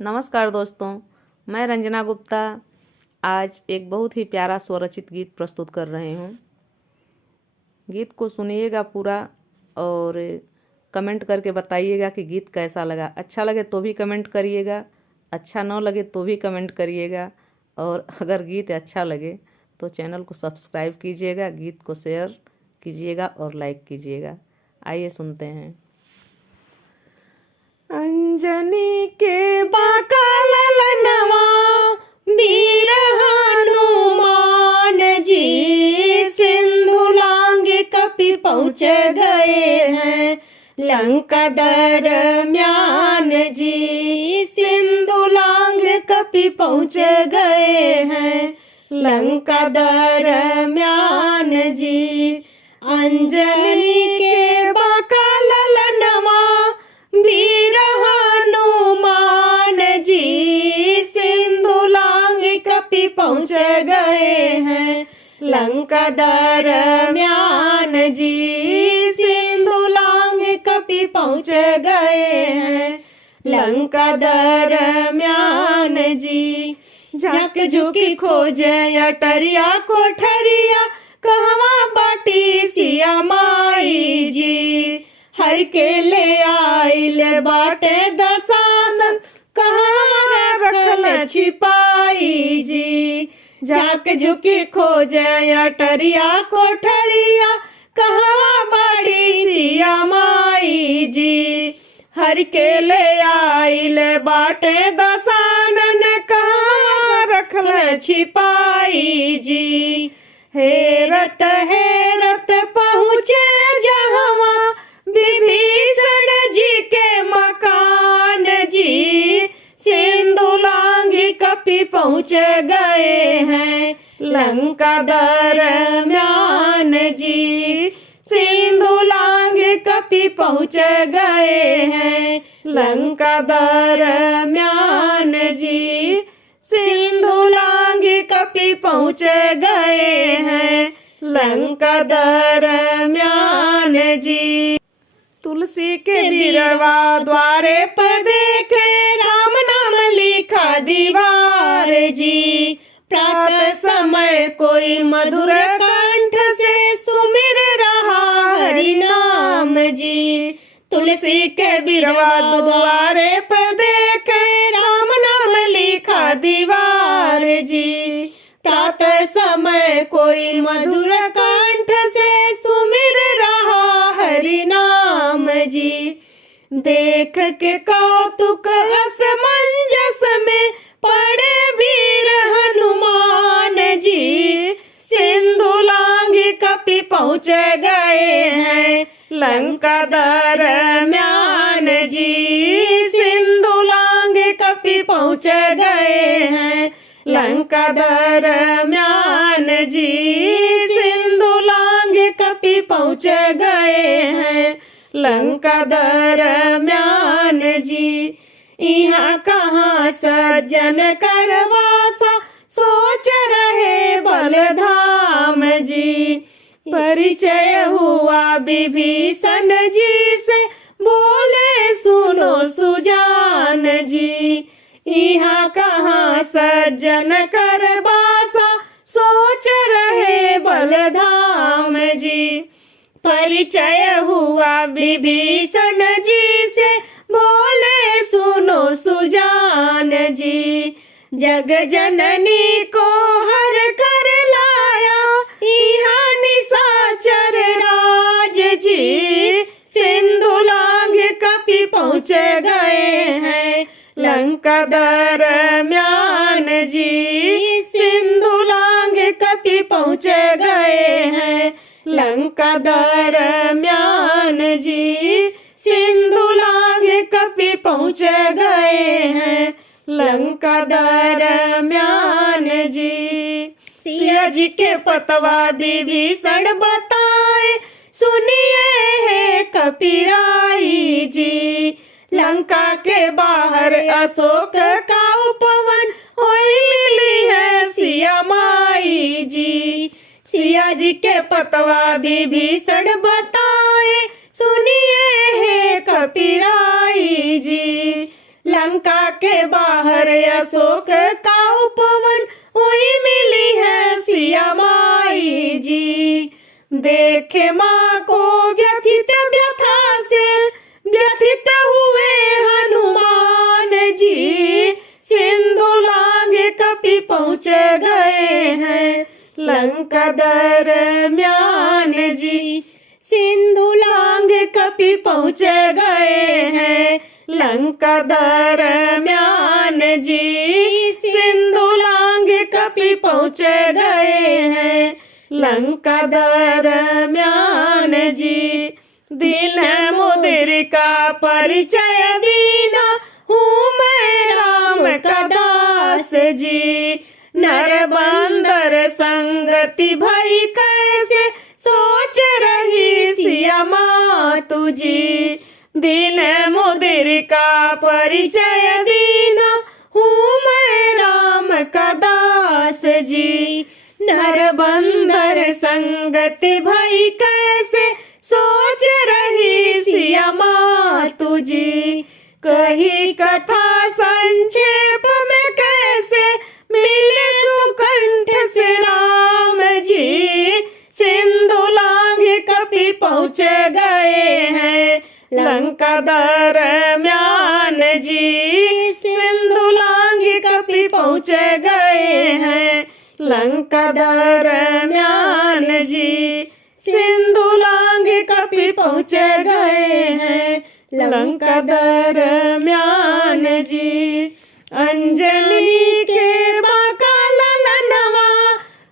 नमस्कार दोस्तों, मैं रंजना गुप्ता आज एक बहुत ही प्यारा स्वरचित गीत प्रस्तुत कर रहे हूँ। गीत को सुनिएगा पूरा और कमेंट करके बताइएगा कि गीत कैसा लगा। अच्छा लगे तो भी कमेंट करिएगा, अच्छा न लगे तो भी कमेंट करिएगा। और अगर गीत अच्छा लगे तो चैनल को सब्सक्राइब कीजिएगा, गीत को शेयर कीजिएगा और लाइक कीजिएगा। आइए सुनते हैं। अंजनी के बाका ललनवा वीर हनुमान जी, सिंधु लांग कपि पहुँच गए हैं लंका दरम्यान जी, सिंधु लांग कपि पहुँच गए हैं लंका दरम्यान जी। अंजनी के बाका ललनवा वीर हनुमान जी, सिंधु लांग कपि पहुँच गए हैं लंका दरम्यान जी, सिंधु लांग कपि पहुँच गए हैं लंका दरम्यान जी। झक झुकी खोजे अटरिया कोठरिया, कहवा बाटी सिया माई जी, हर के ले आइल बाटे दसासन, कहाँ रखल छिपाई जी। झाक झुकी खोजे अटरिया कोठरिया, कहाँ बाड़ी सिया माई जी, हर के ले आइल बाटे दसानन, कहाँ रखल छिपाई जी। हेरत हेरत पहुँचे जहवा विभीषण जी के मकान जी, सिंधु लांग कपि पहुँच गए हैं लंका दरम्यान जी, सिंधु लांग कपि पहुँच गए हैं लंका दरम्यान जी, सिंधु लांग कपि पहुँच गए हैं लंका दरम्यान जी। तुलसी के बिरवा द्वारे पर देखे राम नाम लिखा दीवार जी, प्रातः समय कोई मधुर कंठ से सुमिर रहा हरि नाम जी। तुलसी के बिरवा द्वारे पर देखे राम नाम लिखा दीवार जी, प्रातः समय कोई मधुर कंठ से सुमिर रहा हरि नाम जी। देख के कौतुक असमंजस में पड़े वीर हनुमान जी, सिंधु लांग कपि पहुँच गए हैं लंका दरम्यान जी, सिंधु लांग कपि पहुँच गए हैं लंका दरम्यान जी, सिंधु लांग कपि पहुँच गए हैं लंका दरम्यान जी। यहाँ कहाँ सज्जन करवासा सोच रहे बलधाम जी, परिचय हुआ विभीषण जी से बोले सुनो सुजान जी। यहाँ कहाँ सज्जन करवासा सोच रहे बलधाम जी, परिचय हुआ विभीषण जी से बोले सुनो सुजान जी। जग जननी को हर कर लाया यहाँ निशाचर राज जी, सिंधु लांग कपि पहुँच गए हैं लंका दरम्यान जी, सिंधु लांग कपि पहुँच गए हैं लंका दरम्यान जी, सिंधु लांग कपि पहुँच गए हैं लंका दरम्यान जी। सिया जी के पतवा विभीषण बताए, सुनिए है कपिराई जी, लंका के बाहर अशोक का उपवन मिली है सिया माई जी। सिया जी के पतवा विभीषण बताए, सुनिए है कपिराई जी, लंका के बाहर अशोक का उपवन, वही मिली है सिया माई जी। देखे माँ को व्यथित व्यथा से व्यथित हुए हनुमान जी, सिंधु लांघे कपि पहुँचे गए हैं लंका दरम्यान जी। सिंधु लांघे कपि पहुँचे गए हैं लंका दरम्यान जी। सिंधु लांघे कपि पहुँचे गए हैं लंका दरम्यान जी। दीन मुद्रिका परिचय दीना हूँ मैं राम का दास जी। नर बंदर संगति भई कैसे सोच रही सिया माँ तुझी। दीन मुद्रिका परिचय दीना हूँ मैं राम का दास जी। नर बंदर संगति भई कैसे सोच रही सिया माँ तुझी। कही कथा संक्षेप में कैसे मिले सुकंठ से राम जी। सिंधु लांघे कपि पहुँचे गए हैं लंका दरम्यान जी। सिंधु लांघे कपि पहुँचे गए हैं लंका दरम्यान जी। सिंधु लांघे कपि पहुँचे गए हैं लंका दरम्यान जी। अंजनी के बाका ललनवा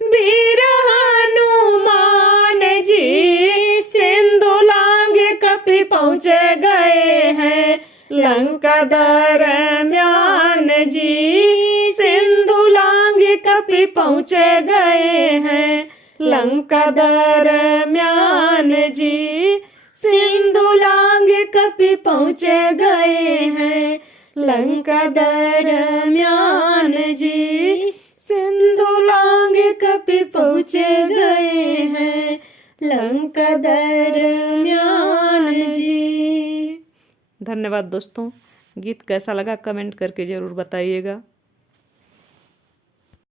वीर हनुमान जी। सिंधु लांघे कपि पहुँचे गए हैं लंका दरम्यान जी। सिंधु लांघे कपि पहुँचे गए हैं लंका दरम्यान जी। सिंधु लांघे कपि पहुँचे गए हैं लंका दरम्यान जी। सिंधु लांघे कपि पहुँचे गए हैं लंका दरम्यान जी। धन्यवाद दोस्तों। गीत कैसा लगा कमेंट करके ज़रूर बताइएगा।